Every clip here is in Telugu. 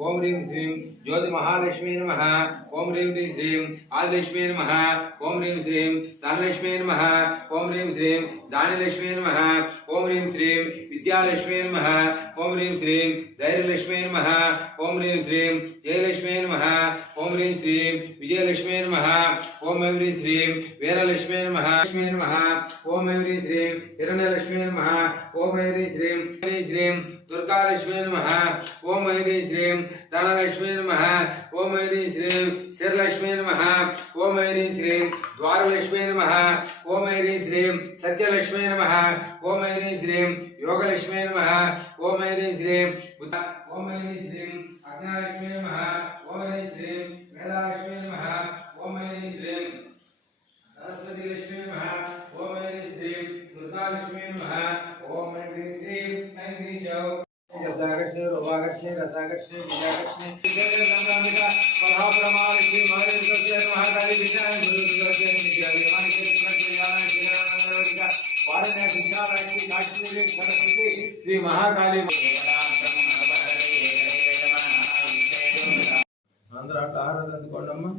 ఓం హ్రీం శ్రీం జ్యోతి మహాలక్ష్మీ నమ ఓం హ్రీం హ్రీం శ్రీం ఆదిలక్ష్మీ నమ ఓం హ్రీం శ్రీం ధనలక్ష్మీ నమ ఓం హ్రీం శ్రీం దానిలక్ష్మీ నమ ఓం హ్రీం శ్రీం విద్యాలక్ష్మీ నమ ఓం హ్రీం శ్రీం ధైర్యలక్ష్మీ నమ ఓం హ్రీం శ్రీం జయలక్ష్మీ నమ ఓం హ్రీం శ్రీం విజయలక్ష్మీ నమ ఓం హ్రీం శ్రీం వీరలక్ష్మీ నమ లక్ష్మీ నమ ఓం హ్రీం శ్రీం హిరణ్యలక్ష్మీ నమ ఓం హ్రీం శ్రీం హ్రీం శ్రీం దుర్గాలక్ష్మీ నమ ఓం హ్రీం శ్రీం ధనలక్ష్మీ నమ ఓం హ్రీం శ్రీం శ్రీలక్ష్మీ నమ ఓం హ్రీం శ్రీం ద్వారలక్ష్మీ నమ ఓం హ్రీం శ్రీం సత్యలక్ష్మీ నమ ఓం హ్రీం శ్రీం యోగలక్ష్మీ నమ ఓం హ్రీం శ్రీం బుద్ధ ఓం హ్రీం శ్రీం అజ్ఞాలక్ష్మీ నమ ఓం హ్రీం శ్రీం వేదాలక్ష్మీ నమ ఓం హ్రీం శ్రీం సరస్వతి లక్ష్మీ నమ ఓం హ్రీం శ్రీం దుర్గాలక్ష్మీ నమ ఓం హ్రీం శ్రీం ఐం హ్రీం చౌ శబ్దాకర్షణ రూపాకర్షణ రసాకర్షణ బీజాకర్షణ విజయగంగామిక పరాపరమాలక్ష్మి మహాకాళి విజయ శ్రీ మహాకాళి అందరూ అట్లా ఆరాధన అందుకోండమ్మా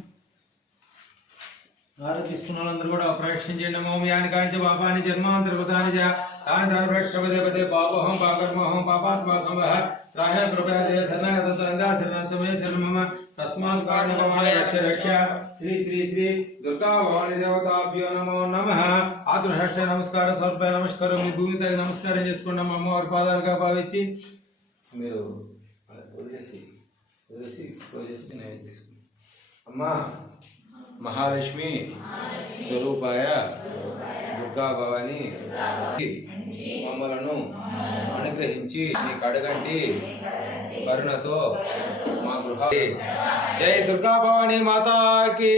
ఆరాధిస్తున్న వాళ్ళందరూ కూడా ప్రదక్షిణ చేయండి. మోం యాని కాని పాపాని జన్మాంతర్గతాని చ తాని తాని ప్రక్షపదే పదే పాపోహం పాకర్మోహం పాపాత్మా సంవహ త్రాహే ప్రపదే శరణగత రంగా శరణస్తమే శరణమమ తస్మాత్ కారణ భవాని రక్ష రక్ష. శ్రీ శ్రీ శ్రీ దుర్గా భవాని దేవతాభ్యో నమో నమ. ఆతుర్హర్ష నమస్కారం స్వల్ప నమస్కారం. మీ భూమి తగిన నమస్కారం చేసుకోండి అమ్మ అమ్మవారి పాదాలుగా భావించి మీరు వదిలేసి వదిలేసి వదిలేసి నేను తీసుకున్నాను అమ్మా మహాలక్ష్మి స్వరూపాయ దుర్గా భవాని మమ్మలను అనుగ్రహించి నీ కడగంటి కరుణతో మా గృహ జై దుర్గా భవాని మాతాకి.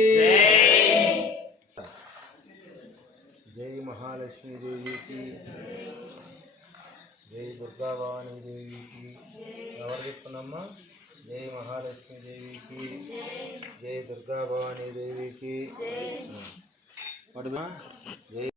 జై మహాలక్ష్మి దేవికి. జై దుర్గా భవాని దేవికి. ఎవరు చెప్తున్నామ్మా జై మహాలక్ష్మి దేవికి జై దుర్గా భవాని దేవికి జై